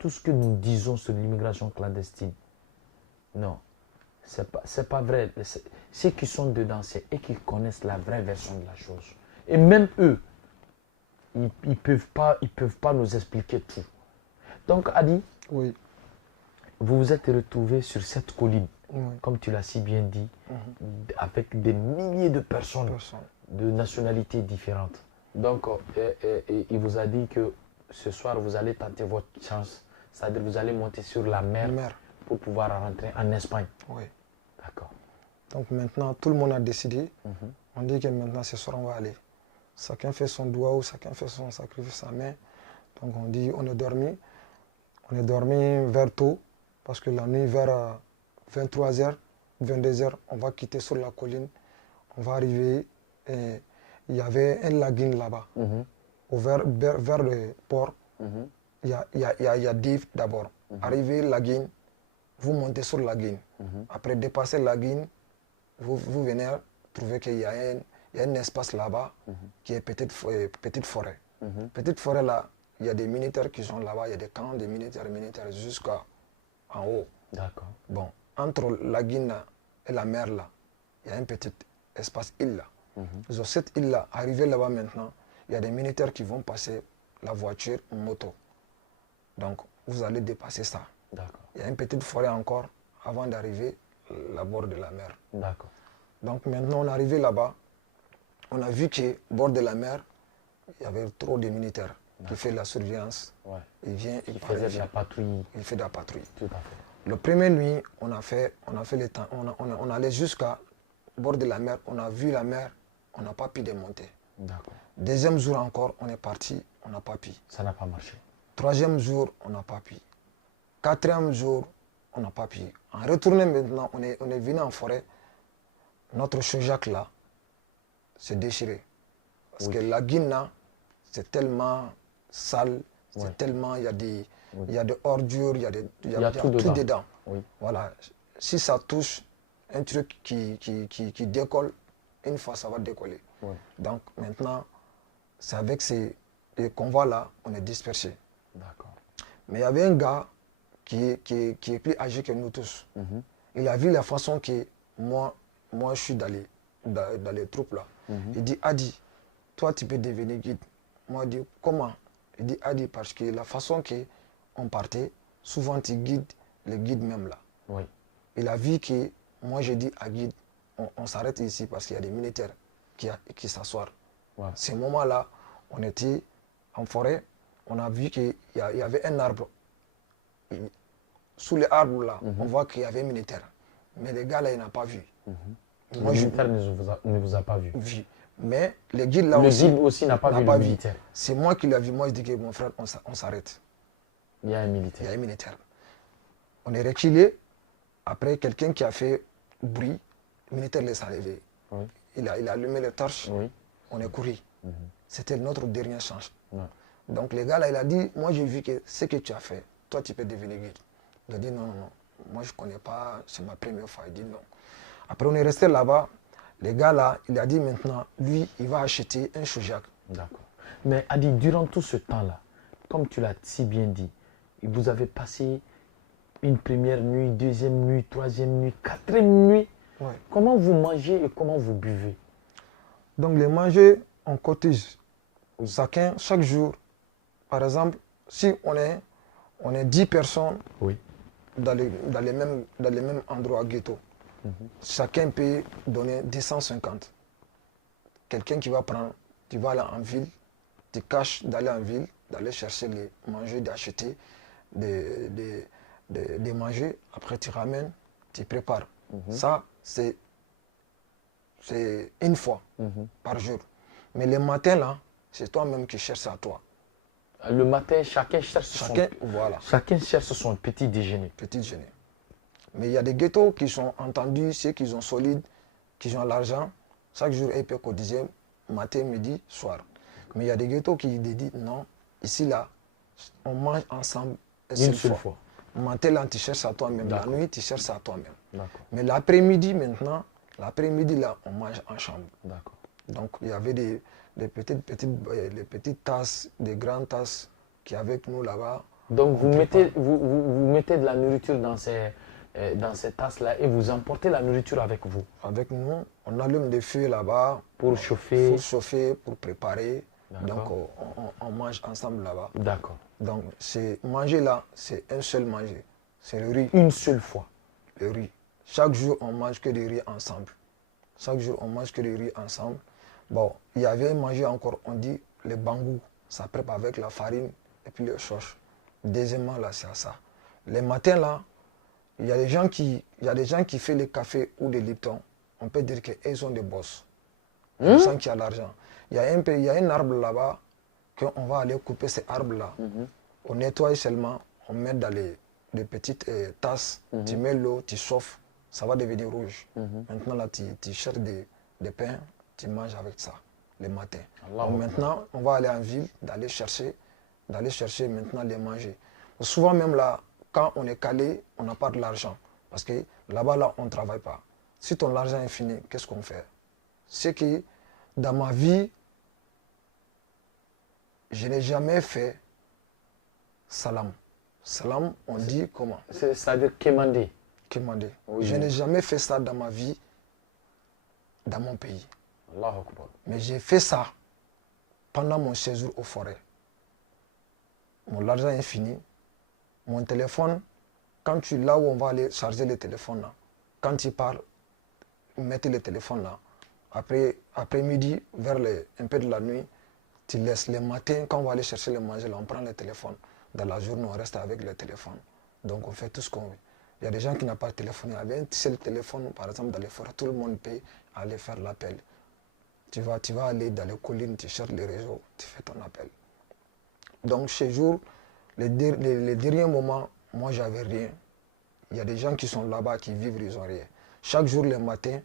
tout ce que nous disons sur l'immigration clandestine, non, c'est pas vrai. Ceux qui sont dedans, c'est eux qui connaissent la vraie version de la chose. Et même eux, ils peuvent pas nous expliquer tout. Donc, Adi, Oui. vous vous êtes retrouvés sur cette colline, Oui. comme tu l'as si bien dit, avec des milliers de personnes de nationalités différentes. Donc, il vous a dit que ce soir, vous allez tenter votre chance, c'est-à-dire vous allez monter sur la mer pour pouvoir rentrer en Espagne. Oui. D'accord. Donc maintenant, tout le monde a décidé. On dit que maintenant, ce soir, on va aller. Chacun fait son doigt ou chacun fait son sacrifice, sa main. Donc on dit, on est dormi. On est dormi vers tôt, parce que la nuit, vers 23h, 22h, on va quitter sur la colline. On va arriver, et il y avait un laguine là-bas. Vers le port, il y a Div d'abord. Arrivé laguine, vous montez sur laguine. Après dépasser laguine, vous venez trouver qu'il y a un espace là-bas qui est petite forêt. Petite forêt là, il y a des militaires qui sont là-bas, il y a des camps de militaires jusqu'en haut. D'accord. Bon, entre la Guinée et la mer là, il y a un petit espace île là. Donc, cette île là, arrivé là-bas maintenant, il y a des militaires qui vont passer la voiture, moto. Donc, vous allez dépasser ça. D'accord. Il y a une petite forêt encore avant d'arriver à bord de la mer. D'accord. Donc maintenant, on est arrivé là-bas, on a vu qu'au bord de la mer, il y avait trop de militaires qui font la surveillance. Ouais. Il vient, il faisait de la patrouille. Il fait de la patrouille. Tout à fait. La première nuit, on a fait le temps. On allait jusqu'à bord de la mer, on a vu la mer, on n'a pas pu démonter. D'accord. Deuxième jour encore, on est parti, on n'a pas pu. Ça n'a pas marché. Troisième jour, on n'a pas pu. Quatrième jour, on n'a pas pu. En retournant maintenant, on est venu en forêt. Notre Chojac là s'est déchiré. Parce que la Guinée, c'est tellement sale, c'est tellement, il y a des ordures, il y a tout dedans. Oui. Voilà. Si ça touche un truc qui décolle, une fois ça va décoller. Oui. Donc maintenant, c'est avec ces convois là, on est dispersé. D'accord. Mais il y avait un gars qui est plus âgé que nous tous. Il a vu la façon que moi je suis dans les troupes là. Il dit, Adi, toi tu peux devenir guide. Moi je dis, comment? Il dit, Adi, parce que la façon qu'on partait, souvent tu guides le guide même là. Oui. Il a vu que moi je dis à guide, on s'arrête ici parce qu'il y a des militaires qui s'assoient. Ouais. Ce moment-là, on était en forêt, on a vu qu'il y avait un arbre. Sous les arbres là, on voit qu'il y avait un militaire. Mais les gars là, il n'a pas vu. Le militaire ne vous a pas vu. Mais le guide là le guide aussi n'a pas vu le militaire. C'est moi qui l'ai vu. Moi, je dis que mon frère, on s'arrête. Il y a un militaire. Il y a un militaire. On est reculé. Après, quelqu'un qui a fait bruit, le militaire laisse arriver. Oui. Il a allumé les torches. Oui. On est couru. C'était notre dernière chance. Ouais. Donc, le gars là, il a dit, moi, j'ai vu que ce que tu as fait, toi, tu peux devenir guide. Il a dit, non, moi, je ne connais pas, c'est ma première fois. Il dit non. Après, on est resté là-bas. Les gars là, il a dit maintenant, lui, il va acheter un Chojac. D'accord. Mais Adi, durant tout ce temps-là, comme tu l'as si bien dit, vous avez passé une première nuit, deuxième nuit, troisième nuit, quatrième nuit. Ouais. Comment vous mangez et comment vous buvez? Donc, les manger, on cotise. Chacun, chaque jour, par exemple, si on est 10 personnes dans les mêmes endroits ghetto, chacun peut donner 250. Quelqu'un qui va prendre, tu vas aller en ville, tu caches d'aller en ville, d'aller chercher les manger, d'acheter, de manger. Après, tu ramènes, tu prépares. Ça, c'est une fois par jour. Mais le matin, là, c'est toi-même qui cherches à toi. Le matin, chacun cherche son petit déjeuner. Petit déjeuner. Mais il y a des ghettos qui sont entendus, ceux qui sont solides, qui ont l'argent. Chaque jour, ils peuvent cotiser matin, midi, soir. Mais il y a des ghettos qui disent non, ici, là, on mange ensemble une seule fois. Matin, là, tu cherches à toi-même. La nuit, tu cherches à toi-même. Mais l'après-midi, maintenant, là, on mange en chambre. D'accord. Donc, il y avait des petites tasses, des grandes tasses qui avec nous là-bas. Donc On prépare. vous mettez de la nourriture dans ces tasses-là et vous emportez la nourriture avec vous Avec nous, on allume des feux là-bas pour chauffer. pour chauffer, pour préparer. Donc D'accord. on mange ensemble là-bas. D'accord. Donc manger là, c'est un seul manger. C'est le riz. Une seule fois. Le riz. Chaque jour, on mange que du riz ensemble. Chaque jour, on mange que du riz ensemble. Bon, il y avait mangé encore, on dit, le bangou. Ça prépare avec la farine et puis le choche. Deuxièmement, là, c'est à ça. Les matins, là, il y a des gens qui font le café ou des Lipton. On peut dire qu'ils ont des boss. Des gens qui ont l'argent. Il y a un arbre là-bas qu'on va aller couper ces arbres-là. On nettoie seulement, on met dans les petites tasses, tu mets l'eau, tu chauffes, ça va devenir rouge. Maintenant, là, tu cherches des pains, tu manges avec ça, le matin. Donc, maintenant, on va aller en ville, d'aller chercher maintenant les manger. Souvent même là, quand on est calé, on n'a pas de l'argent. Parce que là-bas, là, on ne travaille pas. Si ton argent est fini, qu'est-ce qu'on fait? C'est que dans ma vie, je n'ai jamais fait salam. Salam, on dit comment? C'est-à-dire quémander. Quémander. Oui. Je n'ai jamais fait ça dans ma vie, dans mon pays. Allahu Akbar. Mais j'ai fait ça pendant mon séjour aux forêts. Mon argent est fini. Mon téléphone, quand tu là où on va aller charger le téléphone là, quand tu pars, mettez le téléphone là. Après midi, vers un peu de la nuit, tu laisses le matin, quand on va aller chercher le manger, là, on prend le téléphone. Dans la journée, on reste avec le téléphone. Donc on fait tout ce qu'on veut. Il y a des gens qui n'ont pas de téléphone. Il y avait un seul téléphone, par exemple, dans les forêts, tout le monde peut aller faire l'appel. Tu vas aller dans les collines, tu cherches les réseaux, tu fais ton appel. Donc ces jours, les derniers moments, moi j'avais rien. Il y a des gens qui sont là-bas, qui vivent, ils n'ont rien. Chaque jour, le matin,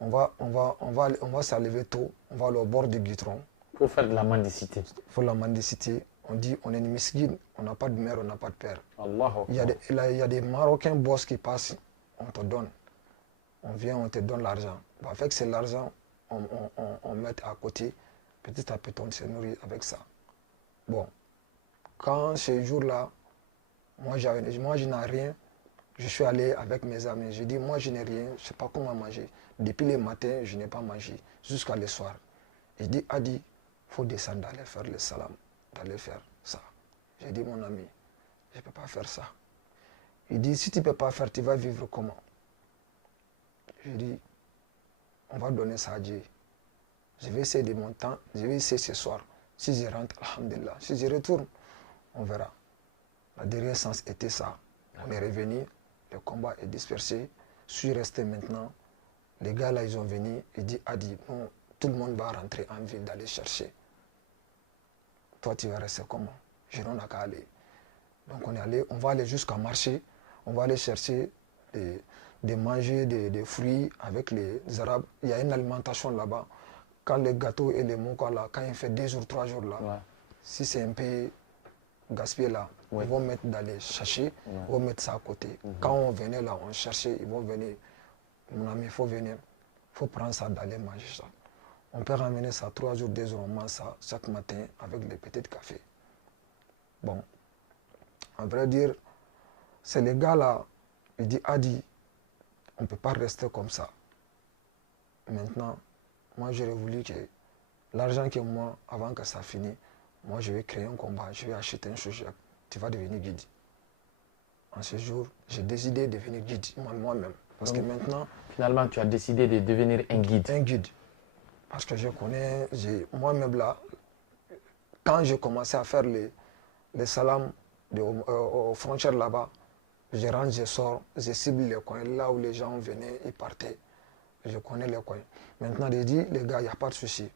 on va s'enlever tôt, on va aller au bord du Guitron. Pour faire de la mendicité. Pour la mendicité, on dit on est une miskin, on n'a pas de mère, on n'a pas de père. Allahu Il y a des Marocains boss qui passent, on te donne. On vient, on te donne l'argent. Avec cet argent, on met à côté, petit à petit, on se nourrit avec ça. Bon, quand ces jours-là, moi je n'ai rien, je suis allé avec mes amis. J'ai dit, moi je n'ai rien, je ne sais pas comment manger. Depuis le matin, je n'ai pas mangé, jusqu'à le soir. Il dit, Adi, il faut descendre, d'aller faire le salam, d'aller faire ça. J'ai dit, mon ami, je ne peux pas faire ça. Il dit, si tu ne peux pas faire, tu vas vivre comment? Je dis, on va donner ça à Dieu. Je vais essayer de mon temps, je vais essayer ce soir. Si je rentre, alhamdulillah. Si je retourne, on verra. La dernière sens était ça. On est revenu, le combat est dispersé. Je suis resté maintenant. Les gars là, ils ont venu, ils disent, Adi, bon, tout le monde va rentrer en ville d'aller chercher. Toi, tu vas rester comment? Je n'en ai qu'à aller. Donc on est allé, on va aller jusqu'à marché, on va aller chercher des manger des fruits avec les Arabes. Il y a une alimentation là-bas. Quand les gâteaux et les moukas là, quand il fait 2 jours, 3 jours là, si c'est un peu gaspillé là, ils vont mettre dans les sachets, ils vont mettre ça à côté. Quand on venait là, on cherchait, ils vont venir. Mon ami, il faut venir, il faut prendre ça, d'aller manger ça. On peut ramener ça 3 jours, 2 jours, on mange ça chaque matin avec des petits cafés. Bon, à vrai dire, c'est les gars là, ils disent, Adi, on ne peut pas rester comme ça. Maintenant, moi j'aurais voulu que l'argent que moi, avant que ça finisse, moi je vais créer un combat, je vais acheter un sujet, tu vas devenir guide. En ce jour, j'ai décidé de devenir guide moi-même. Parce que maintenant... Finalement, tu as décidé de devenir un guide. Un guide. Parce que je connais, moi-même là, quand j'ai commencé à faire les salams aux frontières là-bas, je rentre, je sors, je cible les coins, là où les gens venaient, ils partaient. Je connais les coins. Maintenant, j'ai dit, les gars, il n'y a pas de souci.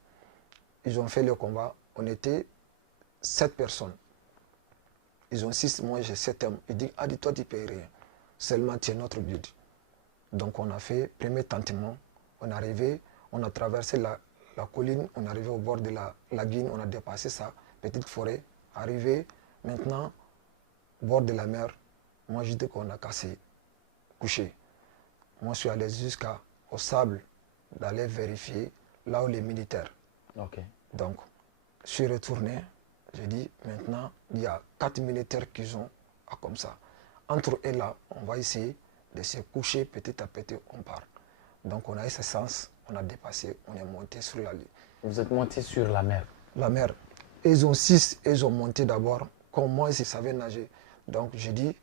Ils ont fait le combat. On était 7 personnes. Ils ont 6, moi j'ai 7 hommes. Ils disent, ah, dis-toi, tu ne payes rien. Seulement, tu es notre guide. Donc, on a fait premier tentement. On est arrivé, on a traversé la colline, on est arrivé au bord de la lagune, on a dépassé ça, petite forêt. Arrivé, maintenant, au bord de la mer, moi, je dis qu'on a cassé, couché. Moi, je suis allé jusqu'au sable d'aller vérifier là où les militaires. Ok. Donc, je suis retourné, J'ai dit, maintenant, il y a 4 militaires qui sont comme ça. Entre eux et là, on va essayer de se coucher petit à petit, on part. Donc on a eu ce sens, on a dépassé, on est monté sur la ligne. Vous êtes monté sur la mer. La mer. Ils ont 6, ils ont monté d'abord. Comme moi, ils savaient nager. Donc j'ai dit,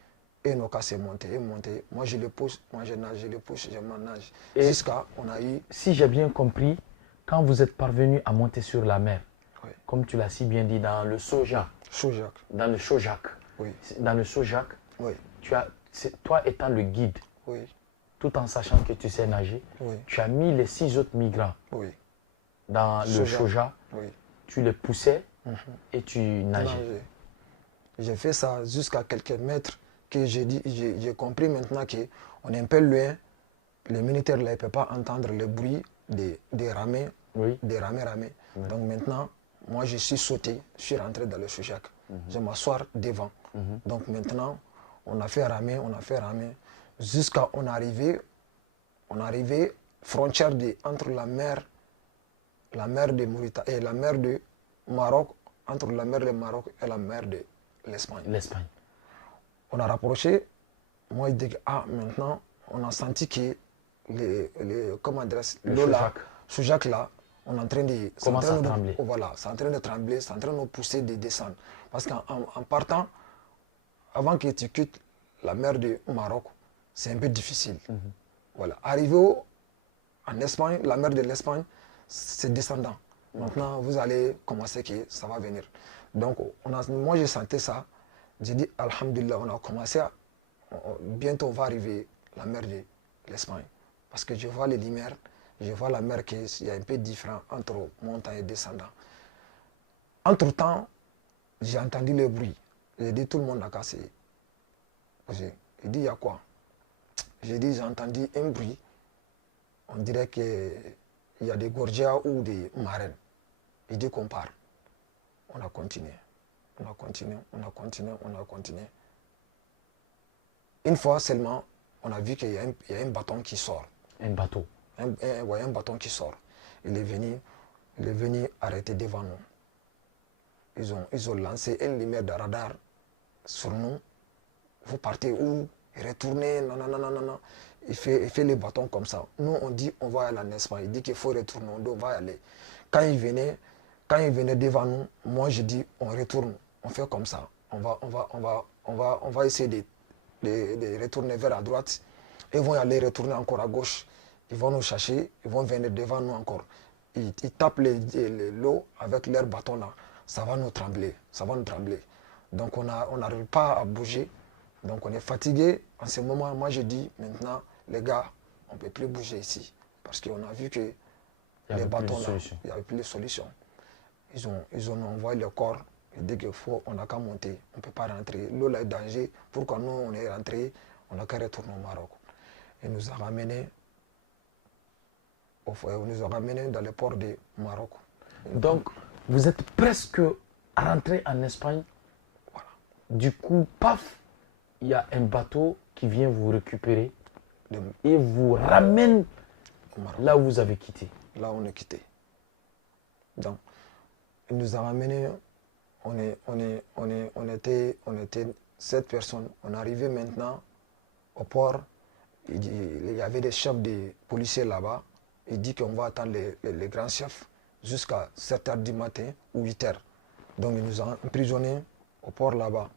et nos cas c'est monté, et monté. Moi je le pousse, moi je nage, je le pousse, je m'en nage. Jusqu'à, on a eu... Si j'ai bien compris, quand vous êtes parvenu à monter sur la mer, Oui. comme tu l'as si bien dit, dans le Soja, Sojak. dans le Sojak, Oui. dans le Sojak, Oui. toi étant le guide, Oui. tout en sachant que tu sais nager, Oui. tu as mis les 6 autres migrants Oui. dans le Soja, Oui. tu les poussais et tu nageais. Nager. J'ai fait ça jusqu'à quelques mètres que j'ai compris maintenant qu'on est un peu loin. Les militaires là, ils ne peuvent pas entendre le bruit des rames, Oui. des rames. Oui. Donc maintenant, moi je suis sauté, je suis rentré dans le Sojak. Je m'assois devant. Donc maintenant, on a fait ramer, jusqu'à on arrivé frontière entre la mer de Mauritanie et la mer de Maroc, entre la mer de Maroc et la mer de l'Espagne. L'Espagne. On a rapproché, moi je dis maintenant on a senti que l'eau là, Sojak là, on est en train de... Commence à trembler. Voilà, c'est en train de trembler, c'est en train de nous pousser de descendre. Parce qu'en partant, avant que tu quittes la mer du Maroc, c'est un peu difficile. Voilà. Arrivé en Espagne, la mer de l'Espagne, c'est descendant. Maintenant, vous allez commencer que ça va venir. Donc, moi, j'ai senti ça. J'ai dit, Alhamdulillah, on a commencé bientôt, on va arriver la mer de l'Espagne. Parce que je vois les lumières, je vois la mer qu'il y a un peu différent entre montant et descendant. Entre-temps, j'ai entendu le bruit. J'ai dit, tout le monde a cassé. Il dit, il y a quoi? J'ai dit, j'ai entendu un bruit. On dirait qu'il y a des gorgias ou des marraines. Il dit qu'on part. On a continué. On a continué. Une fois seulement, on a vu qu'il y a un bâton qui sort. Un bateau. Un bâton qui sort. Il est venu arrêter devant nous. Ils ont lancé une lumière de radar sur nous. Vous partez où? Retournez, non. Il fait les bâtons comme ça. Nous, on dit, on va aller en Espagne. Il dit qu'il faut retourner, on va y aller. Quand il venait devant nous, moi, je dis, on retourne. On fait comme ça. On va essayer de retourner vers la droite. Ils vont aller retourner encore à gauche. Ils vont nous chercher, ils vont venir devant nous encore. Ils tapent l'eau avec leur bâton là. Ça va nous trembler. Donc, on n'arrive pas à bouger. Donc on est fatigué. En ce moment, moi je dis maintenant, les gars, on ne peut plus bouger ici. Parce qu'on a vu que les bâtons là, il n'y avait plus de solution. Ils ont envoyé le corps. Ils disent qu'il faut, on n'a qu'à monter. On ne peut pas rentrer. L'eau là est danger. Pourquoi nous, on est rentré, on n'a qu'à retourner au Maroc. Ils nous ont ramenés dans le port du Maroc. Donc, vous êtes presque rentré en Espagne. Voilà. Du coup, paf, il y a un bateau qui vient vous récupérer et vous ramène là où vous avez quitté. Là où on est quitté. Donc, il nous a ramenés, on était 7 personnes. On arrivait maintenant au port. Il y avait des chefs de policiers là-bas. Il dit qu'on va attendre les grands chefs jusqu'à 7h du matin ou 8h. Donc, ils nous ont emprisonnés au port là-bas.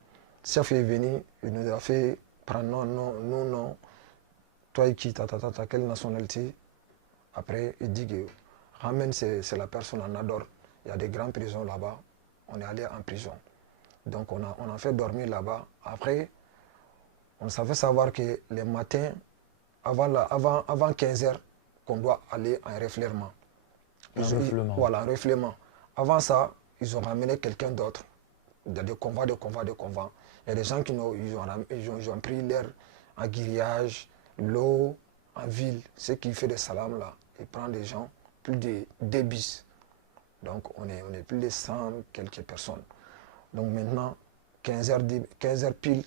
Le chef est venu, il nous a fait prendre non. Toi qui t'as quelle nationalité? Après, il dit que ramène, c'est la personne en Nador. Il y a des grandes prisons là-bas. On est allé en prison. Donc on a fait dormir là-bas. Après, on savait savoir que les matins, avant 15h, qu'on doit aller en reflètement. Voilà, un reflètement. Avant ça, ils ont ramené quelqu'un d'autre. Il y a des convois. Il y a des gens qui ont pris l'air en grillage, l'eau, en ville. Ce qui fait des salams là. Ils prennent des gens, plus de 2 bis. Donc on est plus de 100 quelques personnes. Donc maintenant, 15h pile,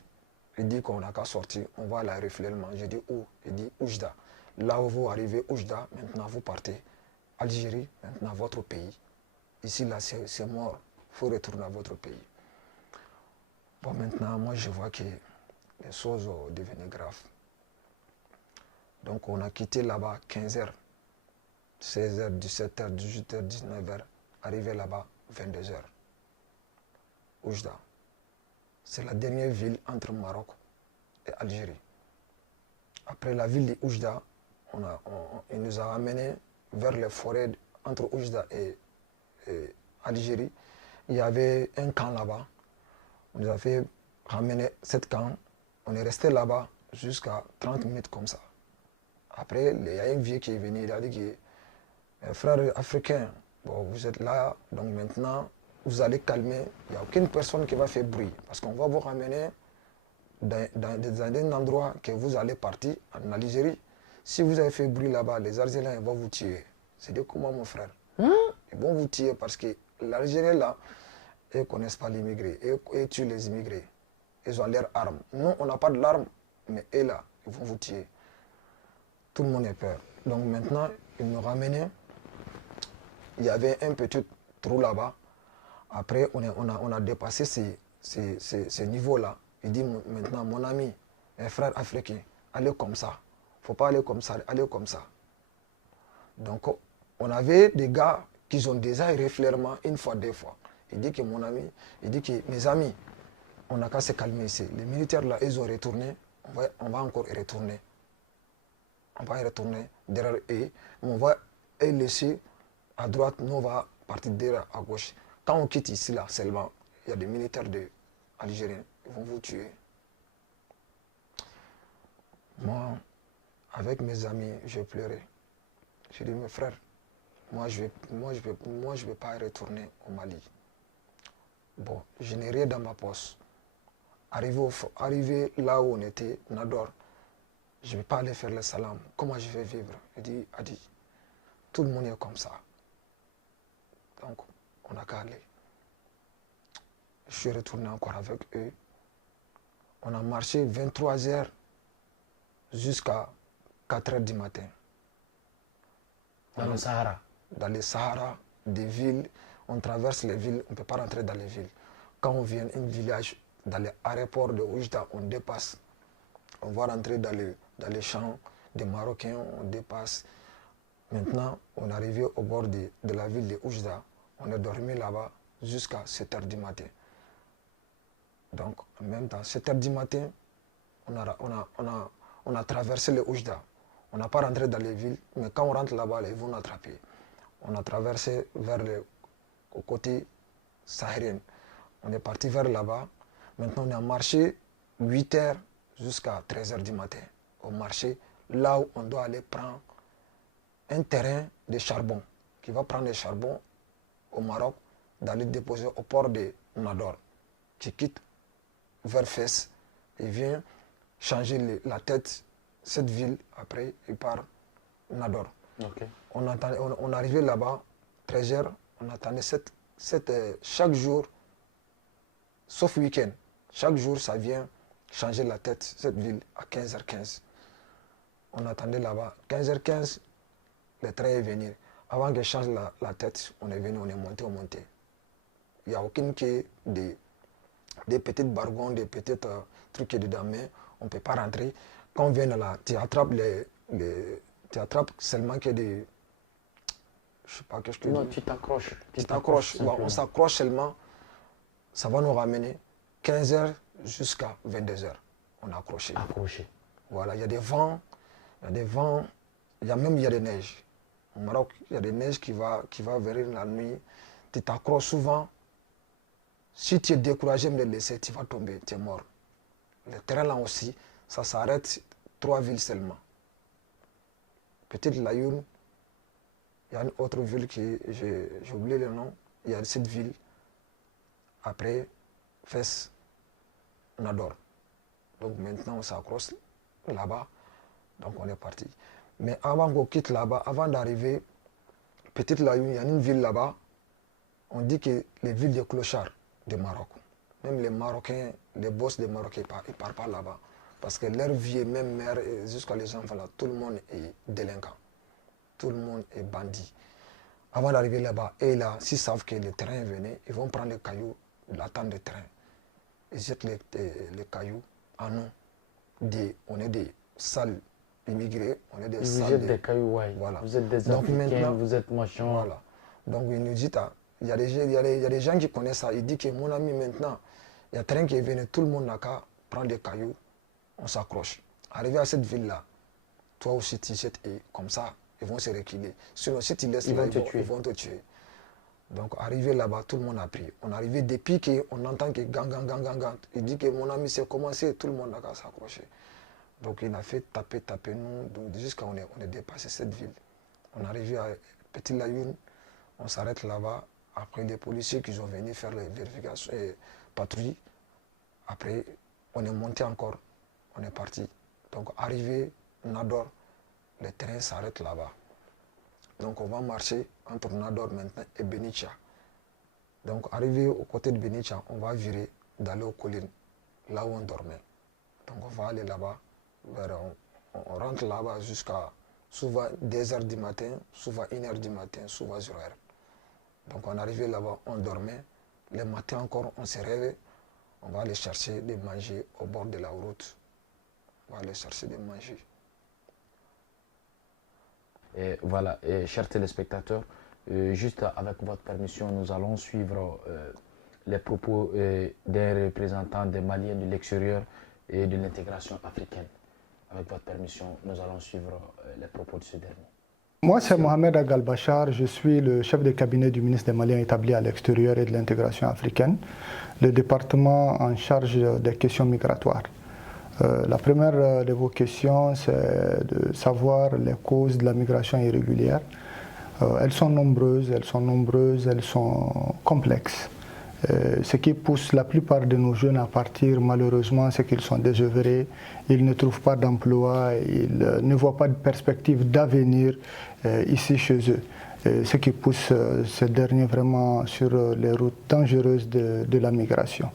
il dit qu'on n'a qu'à sortir, on va à la reflètement. Je dis où? Il dit Oujda. Là où vous arrivez, Oujda, maintenant vous partez. Algérie, maintenant votre pays. Ici là, c'est mort. faut retourner à votre pays. Bon, maintenant, moi, je vois que les choses ont devenu graves. Donc, on a quitté là-bas 15h, 16h, 17h, 18h, 19h, arrivé là-bas 22h. Oujda. C'est la dernière ville entre Maroc et Algérie. Après la ville de Oujda, il nous a ramenés vers les forêts entre Oujda et Algérie. Il y avait un camp là-bas. On nous a fait ramener cette camp. On est resté là-bas jusqu'à 30 minutes comme ça. Après, il y a un vieux qui est venu, il a dit que frère africain, bon, vous êtes là, donc maintenant, vous allez calmer. Il n'y a aucune personne qui va faire bruit. Parce qu'on va vous ramener dans un endroit que vous allez partir en Algérie. Si vous avez fait bruit là-bas, les Algériens vont vous tuer. C'est dit comment, mon frère? Ils vont vous tuer parce que l'Algérien là, ils ne connaissent pas l'immigré. Ils tuent les immigrés. Ils ont leurs armes. Nous, on n'a pas de l'arme, mais eux là, ils vont vous tuer. Tout le monde a peur. Donc maintenant, ils nous ramenaient. Il y avait un petit trou là-bas. Après, on a dépassé ces niveaux-là. Il dit maintenant, mon ami, un frère africain, allez comme ça. Il ne faut pas aller comme ça, allez comme ça. Donc, on avait des gars qui ont déjà réfléchement une fois, deux fois. Il dit que mon ami, il dit que mes amis, on n'a qu'à se calmer ici. Les militaires là, ils ont retourné, on va encore y retourner. On va y retourner derrière eux, on va les laisser à droite, nous on va partir derrière à gauche. Quand on quitte ici là, seulement, il y a des militaires algériens, ils vont vous tuer. Moi, avec mes amis, j'ai pleuré. J'ai dit, mes frères, moi je vais pas retourner au Mali. Bon, je n'ai rien dans ma poche. Arrivé là où on était, Nador, je ne vais pas aller faire le salam. Comment je vais vivre? Il dit, Adi, tout le monde est comme ça. Donc, on n'a qu'à aller. Je suis retourné encore avec eux. On a marché 23 heures jusqu'à 4 heures du matin. Dans le Sahara? Dans le Sahara, des villes, on traverse les villes, on ne peut pas rentrer dans les villes. Quand on vient un village, dans l'aéroport de Oujda, on dépasse. On va rentrer dans les champs des Marocains, on dépasse. Maintenant, on est arrivé au bord de la ville de Oujda. On est dormi là-bas jusqu'à 7 heures du matin. Donc, en même temps, 7 heures du matin, on a traversé le Oujda. On n'a pas rentré dans les villes, mais quand on rentre là-bas, ils vont nous attraper. On a traversé vers le côté sahélien. On est parti vers là-bas. Maintenant, on a marché 8 heures jusqu'à 13 heures du matin. Au marché, là où on doit aller prendre un terrain de charbon, qui va prendre le charbon au Maroc, d'aller déposer au port de Nador, qui quitte vers Fès et vient changer la tête, cette ville, après il part Nador. Okay. On arrivait là-bas, 13 heures, on attendait chaque jour, sauf week-end, chaque jour ça vient changer la tête, cette ville, à 15h15. On attendait là-bas, 15h15, le train est venu. Avant qu'il change la tête, on est venu, on est monté, Il n'y a aucune quai, des petites bargons, des petits trucs dedans, mais on ne peut pas rentrer. Quand on vient là, tu attrapes tu attrapes seulement que des... Je ne sais pas ce que je Non, dis. tu t'accroches. Tu t'accroches. On s'accroche seulement. Ça va nous ramener 15h jusqu'à 22h. On a accroché. Accroché. Voilà, il y a des vents, il y a des neiges. Au Maroc, il y a des neiges qui va venir la nuit. Tu t'accroches souvent. Si tu es découragé de le laisser, tu vas tomber, tu es mort. Le terrain là aussi, ça s'arrête 3 villes seulement. Peut-être Layoun, il y a une autre ville qui, j'ai oublié le nom, il y a cette ville. Après, Fès, Nador. Donc maintenant, on s'accroche là-bas. Donc on est parti. Mais avant qu'on quitte là-bas, avant d'arriver, peut-être Layoun, il y a une ville là-bas. On dit que les villes de clochards du Maroc, même les Marocains, les boss des Marocains, ils ne partent pas là-bas. Parce que leur vie, même mère, jusqu'à les enfants là, tout le monde est délinquant. Tout le monde est bandit. Avant d'arriver là-bas, et là, s'ils savent que le train venait, ils vont prendre les cailloux de l'attente de train. Ils jettent les cailloux en nous. On est des sales immigrés, on est des Ils vous sales. jettent des cailloux, ouais. Voilà. Vous êtes des Donc Africains, maintenant, vous êtes machin. Voilà. Donc il nous dit, il y a des gens qui connaissent ça. Il dit que mon ami maintenant, il y a un train qui est venu, tout le monde n'a qu'à prendre des cailloux, on s'accroche. Arrivé à cette ville-là, toi aussi tu jettes et comme ça, ils vont se reculer. Sinon, si tu laisses là, ils vont te tuer. Donc arrivé là-bas, tout le monde a pris. On est arrivé depuis qu'on entend que gang, gang, gang, gang, gang. Il dit que mon ami s'est commencé, tout le monde n'a qu'à s'accrocher. Donc il a fait taper, nous, jusqu'à on est dépassé cette ville. On est arrivé à Petit Layoun, on s'arrête là-bas. Après, les policiers qui sont venus faire les vérifications et patrouilles. Après, on est monté encore, on est parti. Donc arrivé Nador, le train s'arrête là-bas. Donc on va marcher entre Nador maintenant et Benicia. Donc arrivé aux côtés de Benicia, on va virer d'aller aux collines, là où on dormait. Donc on va aller là-bas, on rentre là-bas jusqu'à souvent 2h du matin, souvent 1h du matin, souvent 0h. Donc on est arrivé là-bas, on dormait. Le matin encore, on se réveille, on va aller chercher des manger au bord de la route. On va aller chercher des manger. Et voilà, et chers téléspectateurs, juste avec votre permission, nous allons suivre les propos des représentants des Maliens de l'extérieur et de l'intégration africaine. Avec votre permission, nous allons suivre les propos de ce dernier. Moi, c'est Mohamed Agal Bachar, je suis le chef de cabinet du ministre des Maliens établi à l'extérieur et de l'intégration africaine, le département en charge des questions migratoires. La première de vos questions, c'est de savoir les causes de la migration irrégulière. Elles sont nombreuses, elles sont complexes. Ce qui pousse la plupart de nos jeunes à partir, malheureusement, c'est qu'ils sont désœuvrés, ils ne trouvent pas d'emploi, ils ne voient pas de perspective d'avenir ici chez eux. Ce qui pousse ces derniers vraiment sur les routes dangereuses de la migration.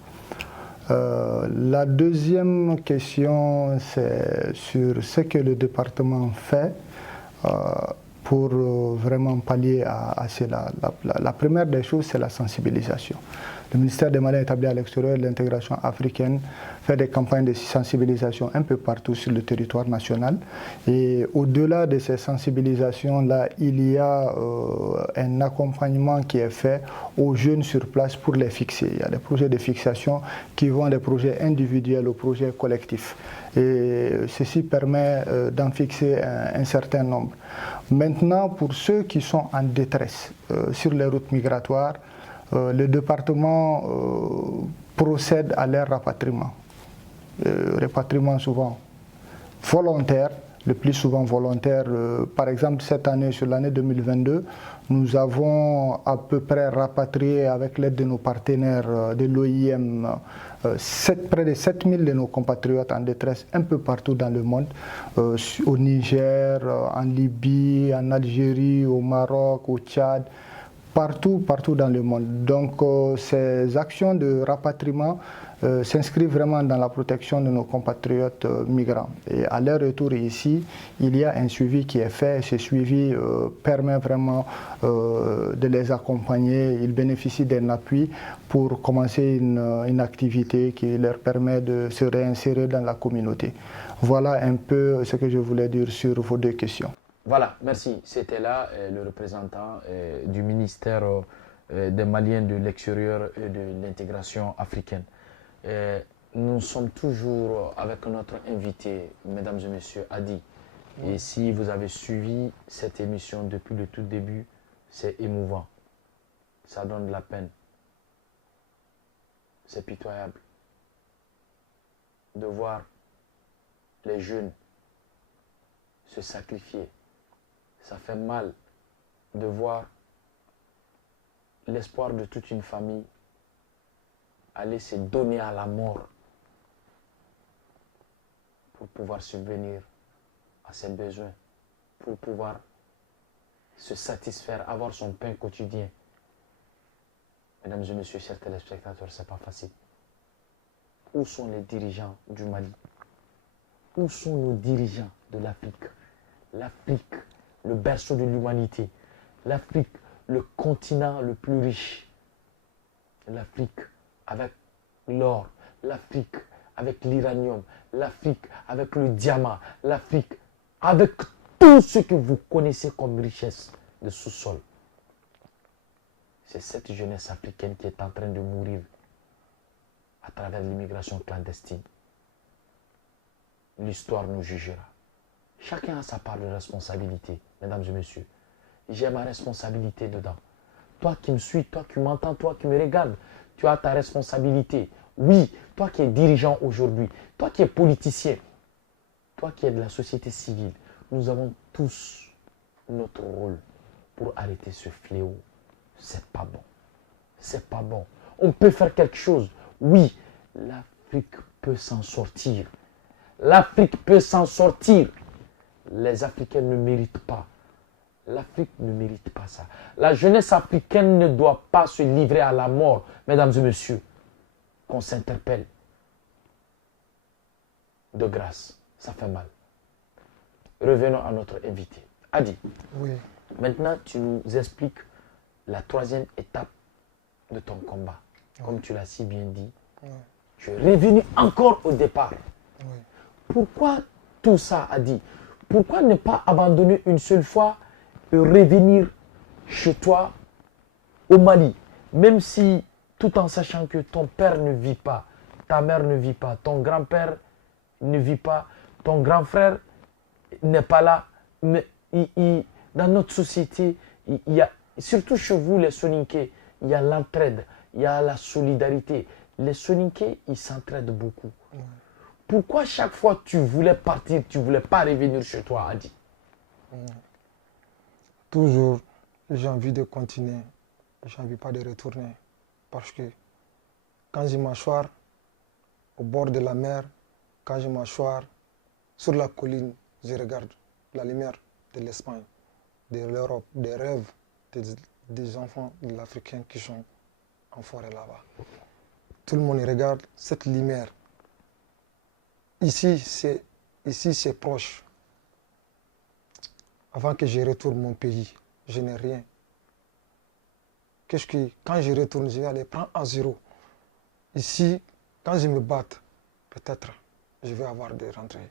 La deuxième question, c'est sur ce que le département fait pour vraiment pallier à cela. La première des choses, c'est la sensibilisation. Le ministère des Maliens établi à l'extérieur de l'intégration africaine fait des campagnes de sensibilisation un peu partout sur le territoire national. Et au-delà de ces sensibilisations-là, il y a un accompagnement qui est fait aux jeunes sur place pour les fixer. Il y a des projets de fixation qui vont des projets individuels aux projets collectifs. Et ceci permet d'en fixer un certain nombre. Maintenant, pour ceux qui sont en détresse sur les routes migratoires, le département procède à leur rapatriement. Rapatriement souvent volontaire, le plus souvent volontaire. Par exemple, cette année, sur l'année 2022, nous avons à peu près rapatrié, avec l'aide de nos partenaires de l'OIM, près de 7000 de nos compatriotes en détresse un peu partout dans le monde, au Niger, en Libye, en Algérie, au Maroc, au Tchad, partout dans le monde. Donc ces actions de rapatriement s'inscrivent vraiment dans la protection de nos compatriotes migrants. Et à leur retour ici, il y a un suivi qui est fait. Ce suivi permet vraiment de les accompagner. Ils bénéficient d'un appui pour commencer une activité qui leur permet de se réinsérer dans la communauté. Voilà un peu ce que je voulais dire sur vos deux questions. Voilà, merci. C'était là le représentant du ministère des Maliens de l'extérieur et de l'intégration africaine. Nous sommes toujours avec notre invité, mesdames et messieurs, Adi. Et si vous avez suivi cette émission depuis le tout début, c'est émouvant. Ça donne de la peine. C'est pitoyable de voir les jeunes se sacrifier. Ça fait mal de voir l'espoir de toute une famille aller se donner à la mort pour pouvoir subvenir à ses besoins, pour pouvoir se satisfaire, avoir son pain quotidien. Mesdames et messieurs, chers téléspectateurs, ce n'est pas facile. Où sont les dirigeants du Mali? Où sont nos dirigeants de l'Afrique? L'Afrique, le berceau de l'humanité. L'Afrique, le continent le plus riche. L'Afrique avec l'or, l'Afrique avec l'uranium, l'Afrique avec le diamant, l'Afrique avec tout ce que vous connaissez comme richesse de sous-sol. C'est cette jeunesse africaine qui est en train de mourir à travers l'immigration clandestine. L'histoire nous jugera. Chacun a sa part de responsabilité, mesdames et messieurs. J'ai ma responsabilité dedans. Toi qui me suis, toi qui m'entends, toi qui me regardes, tu as ta responsabilité. Oui, toi qui es dirigeant aujourd'hui, toi qui es politicien, toi qui es de la société civile, nous avons tous notre rôle pour arrêter ce fléau. C'est pas bon. C'est pas bon. On peut faire quelque chose. Oui, l'Afrique peut s'en sortir. L'Afrique peut s'en sortir. Les Africains ne méritent pas. L'Afrique ne mérite pas ça. La jeunesse africaine ne doit pas se livrer à la mort, mesdames et messieurs. Qu'on s'interpelle. De grâce, ça fait mal. Revenons à notre invité. Adi, Oui. maintenant tu nous expliques la troisième étape de ton combat. Comme tu l'as si bien dit, tu es revenu encore au départ. Oui. Pourquoi tout ça, Adi? Pourquoi ne pas abandonner une seule fois et revenir chez toi au Mali? Même si, tout en sachant que ton père ne vit pas, ta mère ne vit pas, ton grand-père ne vit pas, ton grand frère n'est pas là, mais dans notre société, il y a, surtout chez vous les Soninké, il y a l'entraide, il y a la solidarité. Les Soninké, ils s'entraident beaucoup. Pourquoi chaque fois tu voulais partir, tu ne voulais pas revenir chez toi, Adi? Toujours, j'ai envie de continuer. J'ai envie pas de retourner. Parce que quand je m'assois au bord de la mer, quand je m'assois sur la colline, je regarde la lumière de l'Espagne, de l'Europe, des rêves des enfants de l'Africain qui sont en forêt là-bas. Tout le monde regarde cette lumière. Ici, c'est proche. Avant que je retourne mon pays, je n'ai rien. Qu'est-ce que, quand je retourne, je vais aller prendre à zéro. Ici, quand je me batte, peut-être, je vais avoir de rentrer.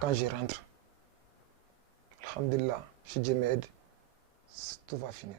Quand je rentre, alhamdulillah, si Dieu m'aide, tout va finir.